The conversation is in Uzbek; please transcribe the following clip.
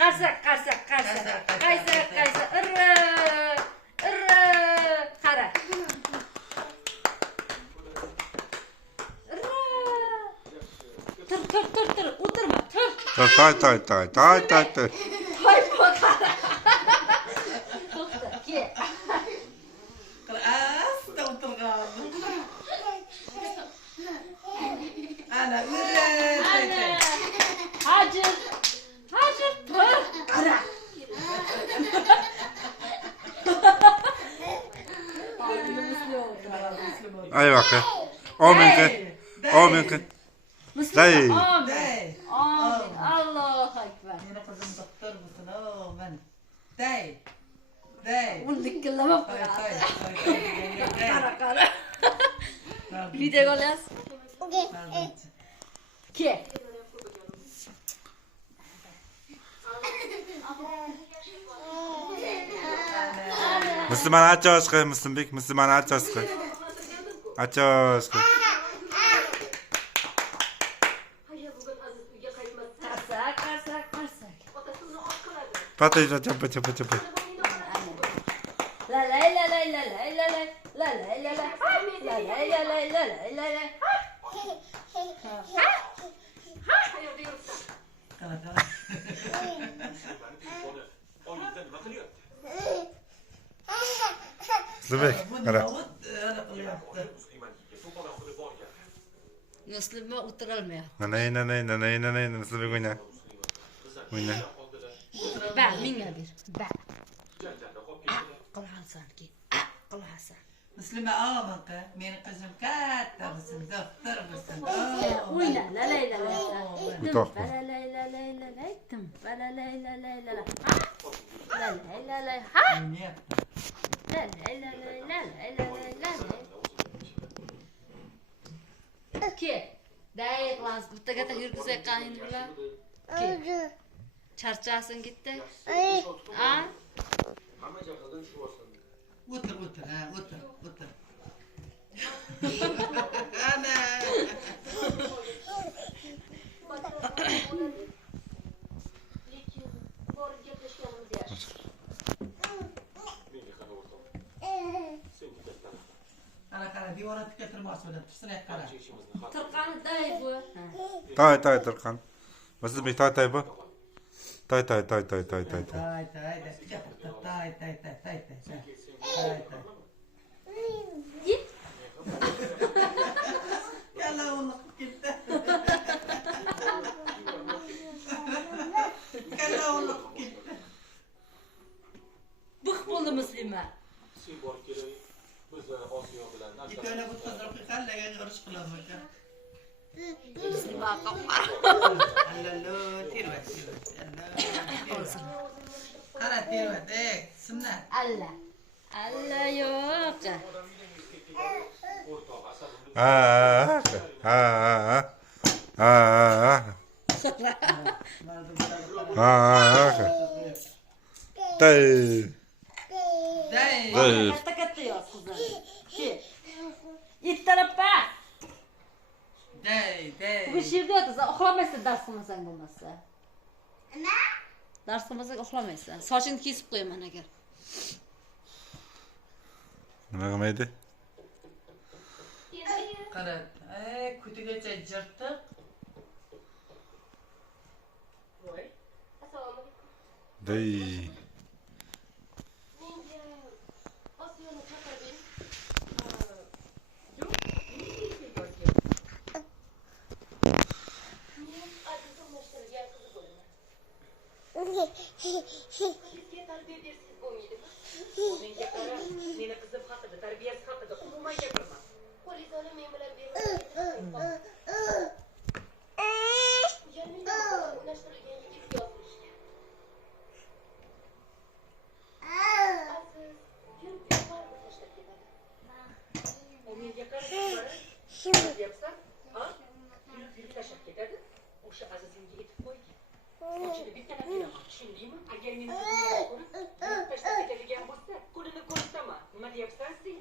Qarsak. Qaysa. Irra. Qara. Tur. O'tirma, tur. Toy. Toy qara. To'xta, kel. Asta o'tirgandim. Ana, urra. Hajir, tur. Qara. Ay bakı. O mümkün. Musulmon. Day. Amin. Allohu akbar. Meni qizim doktor bo'lsin. O, men. Day. Uni likillama Toy. qara. Video olyapsiz? Kel. Müslüman aç aşkı, Müslüman aç aşkı. Aç aşkı. Qarsak. Patlayacak çapa. La. Zıbek, kara. Musulmon o'tirolmayapti. Nanay, Zıbek oyna. Ba, menga ber. Ba. Qilhasan ki. Qilhasan. Muslima omaqa, meni qizim katta bo'lsin, doktor bo'lsin. O'yna, la. O'toq. Aytdim. La. Ke. Day qilamiz. Bitta gata yurgizayotgan endi bular. Ke. Charchasin gitti. A? O'tir. Ana. Ana, divorga tikiltirmoqchi bo'lib, tursini qara. Turqani day bu. Toy Turkan. Zıbek toy bu. Toy. Tay. Git. Kala onu gitti. Bık bo'ldi musulmon. Git öyle bu tadırıp kallaga görüş kılamak. Musulmon qopar. Allo, tirvat. Qara tirvat, sünnet. Alla yo'q. Day. Katta yo'q qizlar. Ke. Ittalabba. Day. Bugun shirda o'tirsan, uxlamaysan dars qilmasang bo'lmasa. Nima? Dars qilmasang uxlamaysan. Sochingni kesib qo'yaman agar. Nima qilmaydi? Qara, kutigacha jirtiq. Day. Sizga tarbiya bersiz bo'lmaydimi? Menga qara, meni qizim haqida, tarbiyasi haqida umuman gapirma. Qo'lingizni men bilan bermay. Yangiga unashtirilgan yigit yozilishgan. Aziz, yurib baribir tashlab ketadi. Menga qara, deyapsan? Ha? Yurib tashlab ketadi. O'sha Azizimga aytib qo'ygan. Sochini bitta tarafidan tushundingmi? Agar meni qizimga ko'rib, tashlab ketadigan bo'lsa, qo'lini ko'rsataman. Nima deyapsan sen?